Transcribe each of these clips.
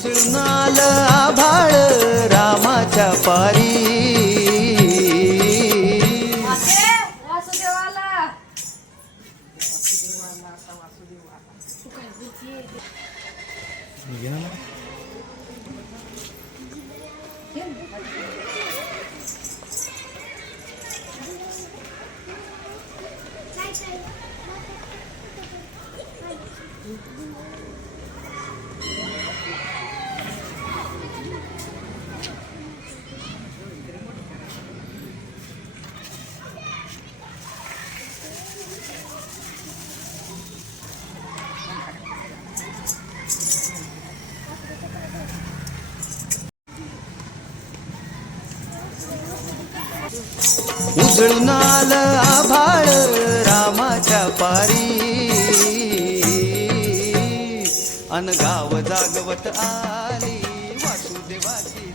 उजळून आभाळ रामाच्या पारी. मते उजळून आलं आभाळ रामाच्या पारी. अन गाव जागवत आली वासुदेवाची.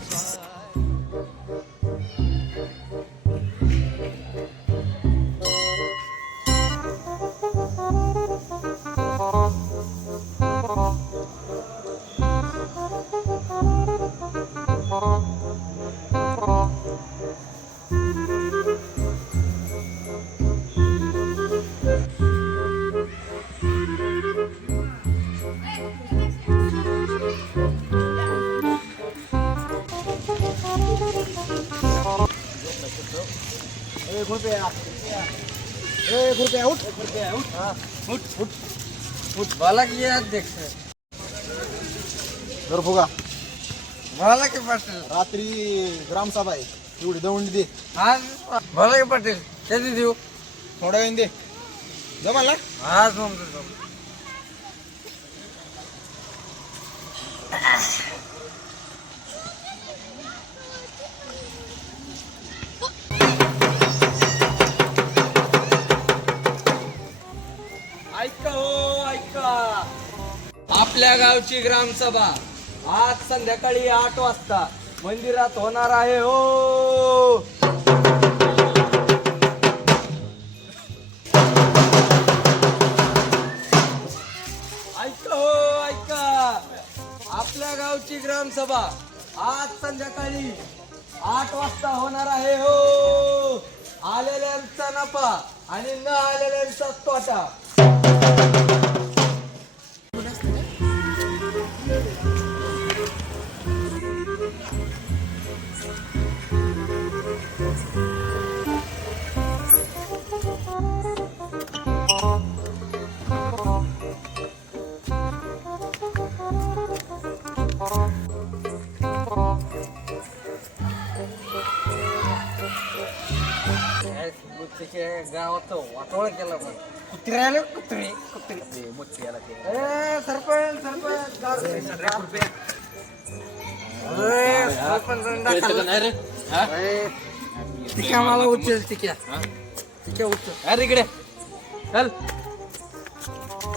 बोला की अध्यक्ष जर फुगा बोला की पाटील। रात्री ग्रामसभा आहे. एवढी दवंडी दे. आज बोला की पाटील कधी देऊ. थोड्या वेळ दे. जमाल ना? आज म्हणतो आपल्या गावची ग्रामसभा. आज संध्याकाळी आठ वाजता मंदिरात होणार आहे हो. ऐका हो ऐका. आपल्या गावची ग्रामसभा आज संध्याकाळी आठ वाजता होणार आहे हो. आलेल्यांचा नफा आणि न आलेल्यांचा तोटा. गावाचं वाटोळ केलं पण कुत्रे आले कुत्रे कुत्रे. ए, सरपंच सरपंच गाव- ए, सरपंच दाखल. ए, तिक्या मला उचल तिक्या तिक्या उचल. अरे इकडे. चल.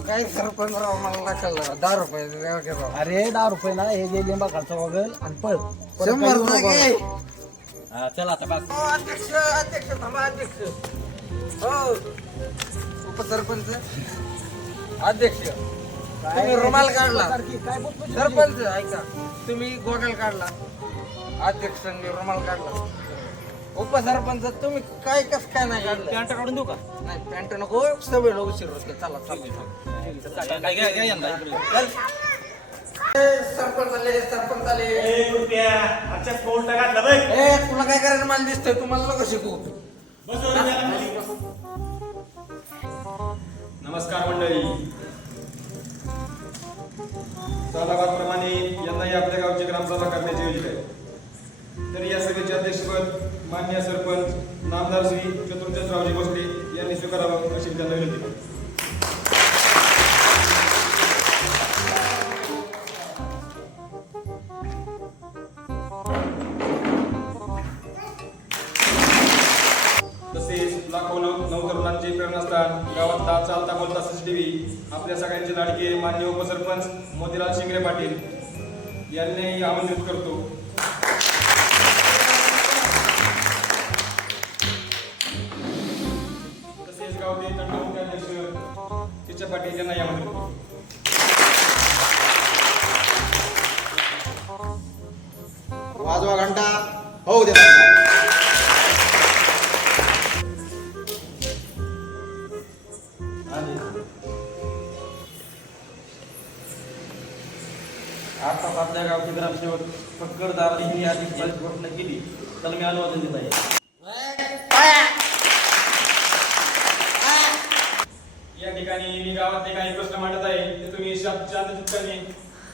काय सरपंच राव मला दहा रुपये द्यावं की राव. अरे दहा रुपये ना हे जे लिंबा खालचा वगैरे आणि पळ. परत शंभर काही. चला आता बस. हो, अध्यक्ष अध्यक्ष थांबा अध्यक्ष. उपसरपंच अध्यक्ष तुम्ही रुमाल काढला. सरपंच ऐका तुम्ही गोगल काढला. अध्यक्षांनी रुमाल काढला. उपसरपंच तुम्ही काय कस काय नाही काढलं? पॅन्ट काढून देऊ का? नाही पॅन्ट नको सगळे उशीर होते चला चला. सरपंच आले सरपंच आले. ए तुला काय करायचं मला दिसतंय? तुम्हाला नको शिकू नमस्कार मंडळी. सालाबादप्रमाणे यंदाही आपल्या गावची ग्रामसभा करण्याचे योजना आहे तर या सभेचे अध्यक्षपद मान्य सरपंच नामदार श्री चतुर्दशरावजी भोसले यांनी स्वीकारावं अशी त्यांना विनंती. आपल्या सगळ्यांचे लाडके मान्य उपसरपंच मोतीलाल शिंगरे पाटील यांनाही आमंत्रित करतो. तसेच गावचे तंटामुख्य तिच्या पाटील यांनाही आमंत्रित करतो. वाजवा घंटा. हो दे. फक्करदार यांनी आधी घोषणा केली तर मी अनुवादन देत आहे. या ठिकाणी मी गावातले काही प्रश्न मांडत आहे ते तुम्ही शांत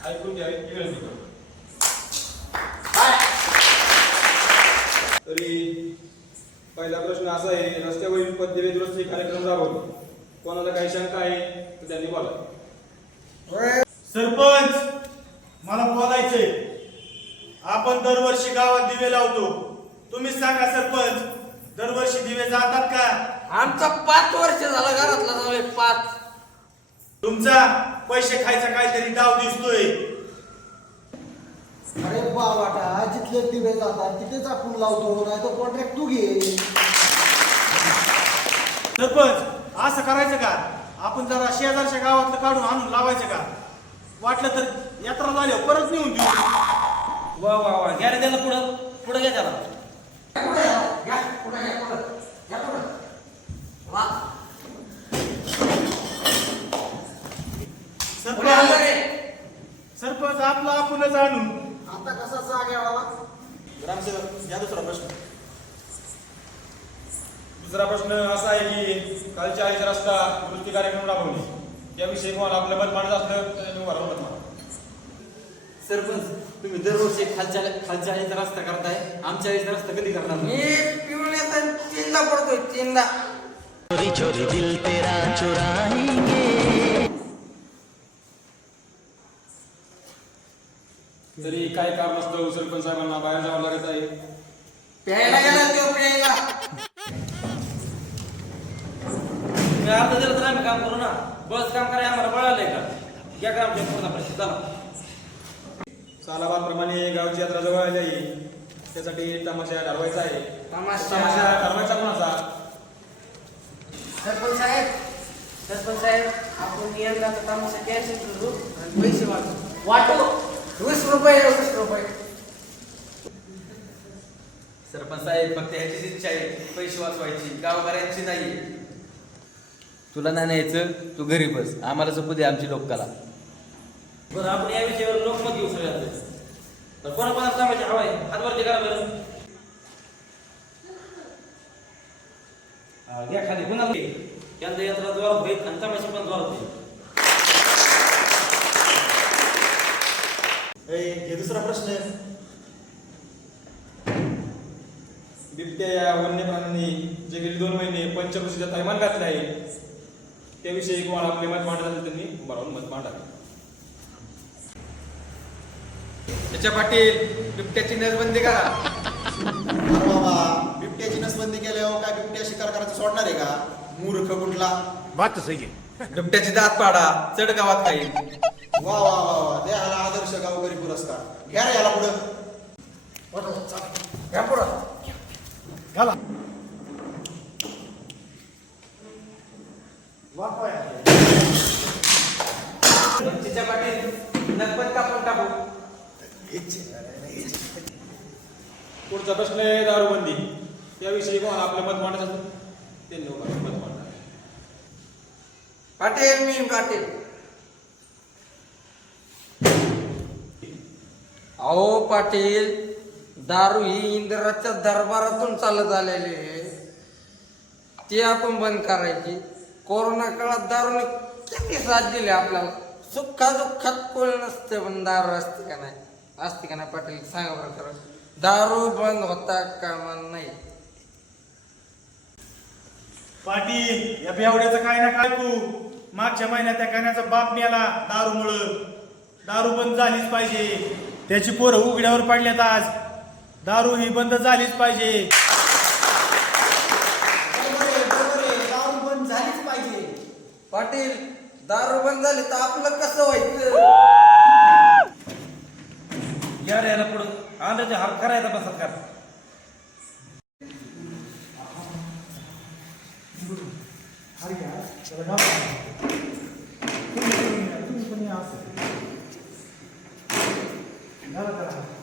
ऐकून घ्यावे विनंती करतो तरी पहिला प्रश्न असा आहे रस्त्यावरील पद्यवे दुरुस्ती कार्यक्रम राबवतो कोणाला काही शंका आहे तर त्यांनी बोला. सरपंच मला बोलायचंय. आपण दरवर्षी गावात दिवे लावतो. तुम्हीच सांगा सरपंच दरवर्षी दिवे जातात का? आमचा पाच वर्ष झालं घरातला झालोय पाच. तुमचा पैसे खायचा काहीतरी डाव दिसतोय. अरे बाबाटा जिथले दिवे जातात तिथेच आपण लावतो नाही तर कॉन्ट्रॅक्ट तू घे. सरपंच असं करायचं का? आपण जरा शेजारच्या गावातलं काढून आणून लावायचं का? वाटलं तर यात्रा झाल्यावर परत नेऊन देऊ. वा वा वा. घ्या रे त्याला पुढं. पुढं घ्या त्याला. सरपंच. सरपंच आपलं आपणच आणून. आता कसा जाग यावा ग्रामसेवक या दुसरा प्रश्न. दुसरा प्रश्न असा आहे की कालच्या आईचा रस्ता दुरुस्ती कार्यक्रम राबवणे याविषयी कोणाला आपलं मांडत असलं तर मत मांडा. सरपंच तुम्ही दरवर्षी खालच्या खालच्या आळीचा रस्ता करताय आमच्या आळीचा रस्ता कधी करणार मी पिवण्याचा तीनदा पडतोय तीनदा. तरी काय कारणास्तव सरपंच साहेबांना? बाहेर जावं लागत आहे. प्यायला गेला तो प्यायला. अर्ध दिलं तर आम्ही काम करू ना. बस काम करायला आम्हाला बळालंय का? घ्या ग्रामसेवक पूर्ण प्रश्न चला सालाबादप्रमाणे गावची यात्रा जवळ आली आहे. त्यासाठी तमाशा ठरवायचा आहे. तमाशा. ठरवायचा कोणाचा? सरपंच साहेब सरपंच साहेब आपण यंदा तमाशा कॅन्सल करू. आणि पैसे वाटू वाटू? वीस रुपये वीस रुपये. सरपंच साहेब फक्त ह्याचीच इच्छा आहे. पैसे वाचवायची. गावकऱ्यांची नाही तुला नाही न्यायचं तू घरी बस. आम्हाला जपू दे आमची लोककला. बरं आपण या विषयावर लोकमत घेऊ सगळ्यात तर कोणा सांगायचे? कामाची हवा आहे हातवरती करा बरं. हा, खाली कुणाला? घे. त्यांचा यात्रा जोरात होईल आणि तमाशा पण जोरात होईल. हे दुसरा प्रश्न आहे. बिबट्या या वन्य प्राण्यांनी जे गेले दोन महिने पंचकृषीचा थैमान घातला आहे त्याविषयी कोणाला आपले मत मांडत असेल त्यांनी बरोबर मत मांडावे त्याच्या पाटील बिबट्याची नसबंदी करा. अरे बाबा बिबट्याची नसबंदी केल्यावर काय बिबट्या शिकार करायचं सोडणार आहे का? मूर्ख कुठला? बिबट्याची दात पाडा चढ गावात काही. वा वा वा वा. द्या ह्याला आदर्श गावकरी पुरस्कार. घ्या रे याला पुढं. घ्या पुढं. घाला तिच्या पाटील नकबत कापून टाकू. पुढचा प्रश्न आहे दारूबंदी. त्याविषयी कोणाला आपलं मत त्यांनी उभा राहून मत मांडावे पाटील मी पाटील. अहो पाटील दारू ही इंद्राच्या दरबारातून चालत आलेली आहे. ती आपण बंद करायची. कोरोना काळात दारूने किती साथ दिली आपल्याला? सुखा दुःखात कोण नसते पण दारू असते का नाही? असते का नाही पाटील सांगा बरं खरं. दारू बंद होता कामा नाही. पाटील या बेवड्याचं काय ना काय तू मागच्या महिन्यात त्या गाण्याचा बाप मिळाला दारूमुळं. दारू बंद झालीच पाहिजे. त्याची पोरं उघड्यावर पडल्यात आज. दारू ही बंद झालीच पाहिजे. बरोबर आहे, बरोबर आहे. दारू बंद झालीच पाटील दारू बंद झाली तर आपलं कसं व्हायचं? या रे याला पुढं आंब्याचे हार करायचा बसत कर झालं का